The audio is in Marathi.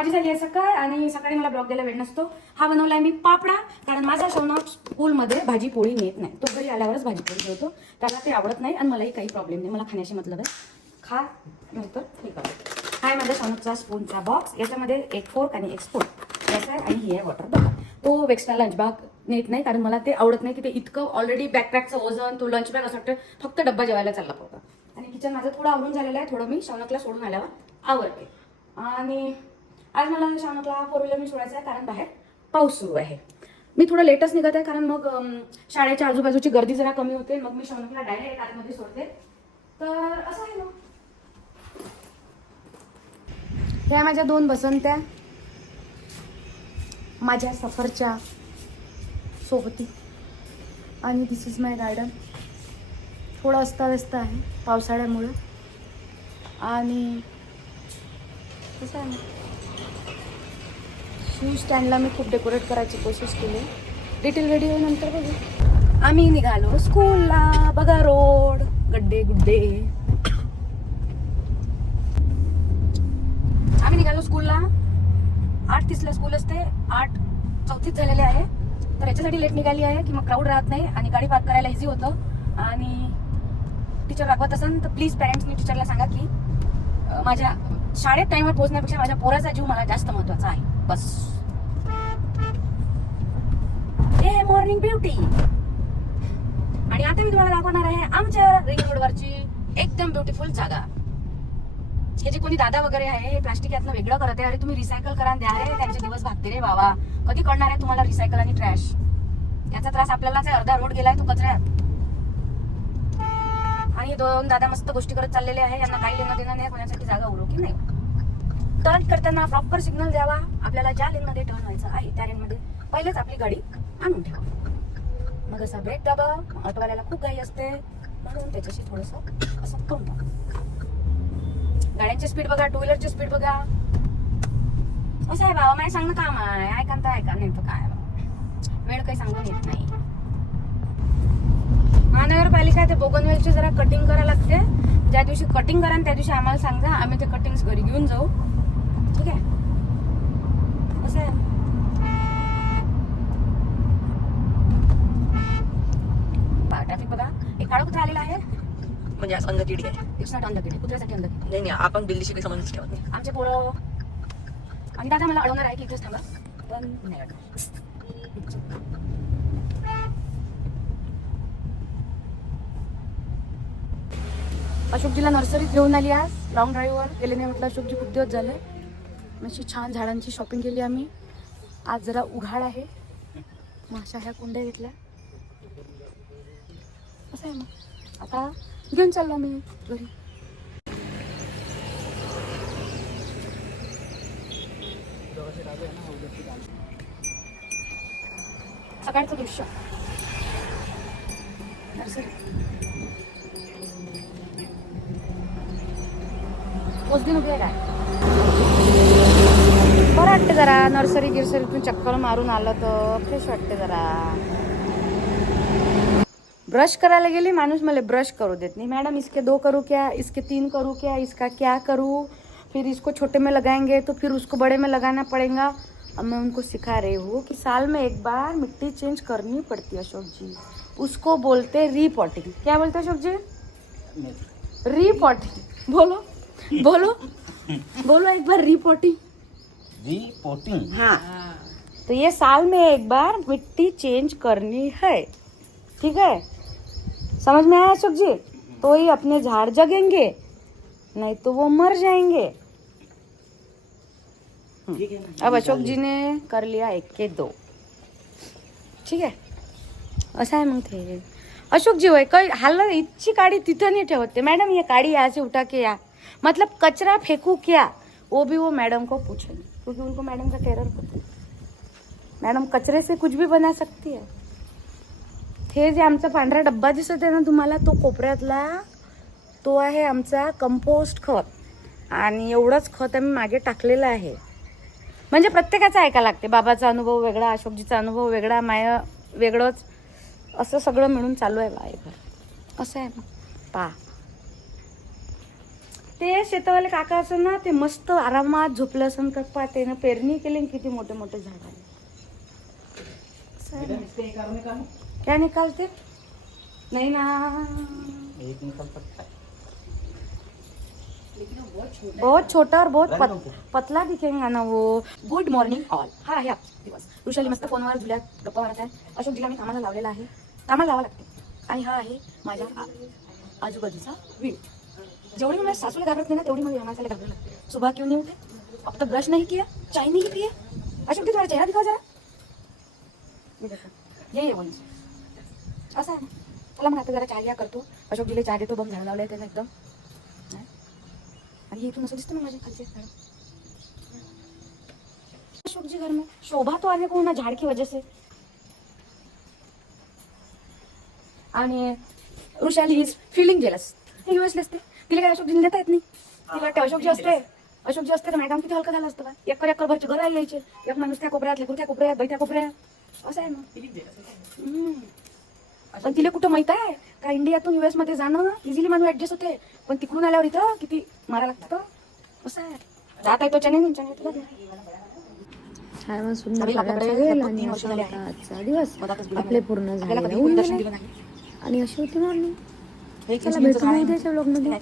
माझी झाली आहे सकाळ आणि सकाळी मला ब्लॉग द्यायला वेळ नसतो. हा बनवलाय मी पापडा कारण माझा शौनक स्कूलमध्ये भाजी पोळी नेत नाही. तो घरी आल्यावरच भाजी पोळी ठेवतो. त्याला ते आवडत नाही आणि मलाही काही प्रॉब्लेम नाही. मला खाण्याशी मतलब आहे. खा नंतर हे करा. हा आहे माझ्या शौनकचा स्पूनचा बॉक्स याच्यामध्ये एक फोर्क आणि एक स्पून याचा आहे आणि ही आहे वॉटर बॉटल तो एक्स्ट्रा लंच बॅग नेत नाही कारण मला ते आवडत नाही की ते इतकं ऑलरेडी बॅकपॅकचं वजन तो लंच बॅग असं वाटतं फक्त डब्बा जेवायला चालला होता आणि किचन माझं थोडं आवरून झालेलं आहे. थोडं मी शौनकला सोडून आल्यावर आवडते आणि आज मला शौनकला फोर व्हीलर मी सोडायचं आहे कारण बाहेर पाऊस सुरू आहे. मी थोडं लेटच निघत आहे कारण मग शाळेच्या आजूबाजूची गर्दी जरा कमी होते. मग मी शौनकला डायरेक्ट आतमध्ये सोडते. तर असं आहे मग ह्या माझ्या दोन बसंत्या. माझ्या सफरच्या सोबती. आणि दिस इज माय गार्डन थोडं अस्ताव्यस्त आहे पावसाळ्यामुळं. आणि कसं आहे शूज स्टँडला मी खूप डेकोरेट करायची कोशिश केली. डिटेल व्हिडिओ नंतर बघू. आम्ही निघालो स्कूलला बघा रोड गड्डे गुड्डे. आम्ही निघालो स्कूलला आठ तीसला स्कूल असते. आठ चौथीच झालेले आहे. तर याच्यासाठी लेट निघाली आहे की मग क्राऊड राहत नाही आणि गाडी पार्क करायला इझी होतं. आणि टीचर रागवत असेल तर प्लीज पॅरेंट्सनी टीचरला सांगा की माझ्या शाळेत टाइमवर पोहोचण्यापेक्षा माझ्या पोराचा जीव मला जास्त महत्त्वाचा आहे. बस ए मॉर्निंग ब्युटी आणि आता मी तुम्हाला दाखवणार आहे आमच्या रिंग रोडवरची एकदम ब्युटिफुल जागा. हे जे कोणी दादा वगैरे आहे प्लास्टिक यातनं वेगळं करत आहे अरे तुम्ही रिसायकल करा आणि द्या रे त्यांचे दिवस भागते रे बाबा. कधी कळणार आहे तुम्हाला रिसायकल आणि ट्रॅश याचा त्रास आपल्यालाच आहे अर्धा रोड गेलाय तो कचऱ्यात. आणि दोन दादा मस्त गोष्टी करत चाललेले आहे यांना काही लेणं देणं नाही कोणासाठी जागा उरो की नाही? टर्न करताना प्रॉपर सिग्नल द्यावा. आपल्याला ज्या लेन मध्ये टर्न व्हायचं आहे त्या लेन मध्ये पहिलेच आपली गाडी आणून ठेवा. मग असा ब्रेक दाबा. ऑटोवाल्याला खूप घाई असते. म्हणून त्याच्याशी थोडस असं करून टाका गाड्यांची स्पीड बघा टू व्हीलरची स्पीड बघा. असं आहे बाबा मला सांगणं काम आहे. ऐका तर ऐका नेमकं काय वेळ काही सांगून येत नाही. महानगरपालिका ते बोगनवेलची जरा कटिंग करायला लागते. ज्या दिवशी कटिंग करा त्या दिवशी आम्हाला सांगा. आम्ही ते कटिंग्स घरी घेऊन जाऊ. ठीक आहे असं आहे ट्रॅफिक बघा. एक काळा कुत्रा आलेला आहे. म्हणजे असं अंगकिडी आहे. इट्स नॉट अंधकिडी कुत्र्यासाठी अंधकिडी नाही नाही आपण दिल्लीशी काही संबंधच ठेवत नाही आमचे पोरं आणि दादा मला अडवणार आहे की इथेच थांबा. पण नाही अडवणार अशोकजीला नर्सरीत घेऊन आली आज. लॉंग ड्राईव्हवर गेले नाही म्हटलं अशोकजी खूप दिवस झाले. अशी छान झाडांची शॉपिंग केली आम्ही. आज जरा उघाड आहे. मग अशा ह्या कुंड्या घेतल्या. असं आहे मग. आता घेऊन चाललो मी घरी. सकाळचं दृश्य. पोच पोचली नव्हती काय? बरं वाटते जरा नर्सरी गिरसरीतून चक्कर मारून आलं तर फ्रेश वाटते जरा. ब्रश करायला गेली माणूस मला ब्रश करू देत नहीं. मैडम इसके दो करूँ क्या? इसके तीन करूँ क्या? इसका क्या करूँ? फिर इसको छोटे में लगाएँगे तो फिर उसको बड़े में लगाना पड़ेगा। अब मैं उनको सिखा रही हूँ कि साल में एक बार मिट्टी चेंज करनी पड़ती है अशोक जी। उसको बोलते रीपॉटिंग क्या बोलते अशोक जी? रीपॉटिंग बोलो बोलो बोलो एक बार रीपॉटिंग रिपोर्टिंग हाँ. तो ये साल में एक बार मिट्टी चेंज करनी है। ठीक है? समझ में आया अशोक जी? तो ही अपने झाड़ जगेंगे नहीं तो वो मर जाएंगे। है अब अशोक जी ने कर लिया एक के दो। ठीक आहे असं आहे मग ते अशोक जी होय काही हाल इतकी काडी तिथं नाही ठेवते मैडम ये काड़ी यहाँ से उठा के या मतलब कचरा फेंकू क्या? वो भी वो मैडम को पूछेंगे। क्योंकि उनको मैडम का टेरर है मॅडम कचरे से कुछ भी बना सकती है। हे जे आमचा पांढरा डब्बा दिसत आहे ना तुम्हाला तो कोपऱ्यातला तो आहे आमचा कंपोस्ट खत. आणि एवढंच खत आम्ही मागे टाकलेलं आहे. म्हणजे प्रत्येकाचा ऐका लागते बाबाचा अनुभव वेगळा अशोकजीचा अनुभव वेगळा माय वेगळंच. असं सगळं मिळून चालू आहे बा घर. असं आहे मग पा ते शेतावाले काका असं ना ते मस्त आरामात झोपलं असं कप्पा त्यानं पेरणी केली आणि किती मोठे मोठे झाड आले. ना. क्या निकालते? नहीं ना. एक निकल सकता है बहुत छोटा और बहुत पत, पतला दिखेगा ना वो. गुड मॉर्निंग ऑल हा आहे दिवस. ऋषाली मस्त फोनवर जुल्यात गप्पा मारत आहे. अशोक जिला मी कामाला लावलेला आहे. कामाला लावा लागते. आणि हा आहे माझ्या आजूबाजूचा व्ह्यू जेवढी मला सासूला घाबरत ना तेवढी मला माणसाला घाबरत लागते सुबह क्यों नहीं उठे अब तक ब्रश नहीं किया चाय नहीं पिये. अशोक उठे थोड़ा चेहरा दिखाओ जरा. ये ये बोल असं आहे ना. चला मग आता जरा चाय या करतो. अशोक जीला चाय देतो बघ झाड लावलंय त्याला एकदम. आणि आणि इथून असं दिसतं ना माझ्या खालचे झाड. अशोक जी घर में शोभा तो आने कोण? ना झाड की वजह से आणि ऋषाली इज फिलिंग जेलस हे युएसले ते. तिला काय अशोकजीने देता येत नाही? तिला वाटतं अशोकजी असते अशोकजी असते तर मॅडम किती हलकं झालं असतं का? एकर एकर भरचे घर आले यायचे. एक माणूस त्या कोपऱ्यात लेकरू त्या कोपऱ्यात बाई त्या कोपऱ्यात? असं आहे ना. पण तिला कुठं माहीत आहे? का इंडियातून युएसमध्ये जाणं इझिली माणूस ऍडजस्ट होते. पण तिकडून आल्यावर इथं किती मारा लागतं असं आहे. जाता येतो चने नाही चने तुला. छान सुंदर झाले आहे. आजचा दिवस. आपले. पूर्ण नाही आणि अशी होती मॉर्निंग हे एक चला भेटू. उद्याच्या ब्लॉगमध्ये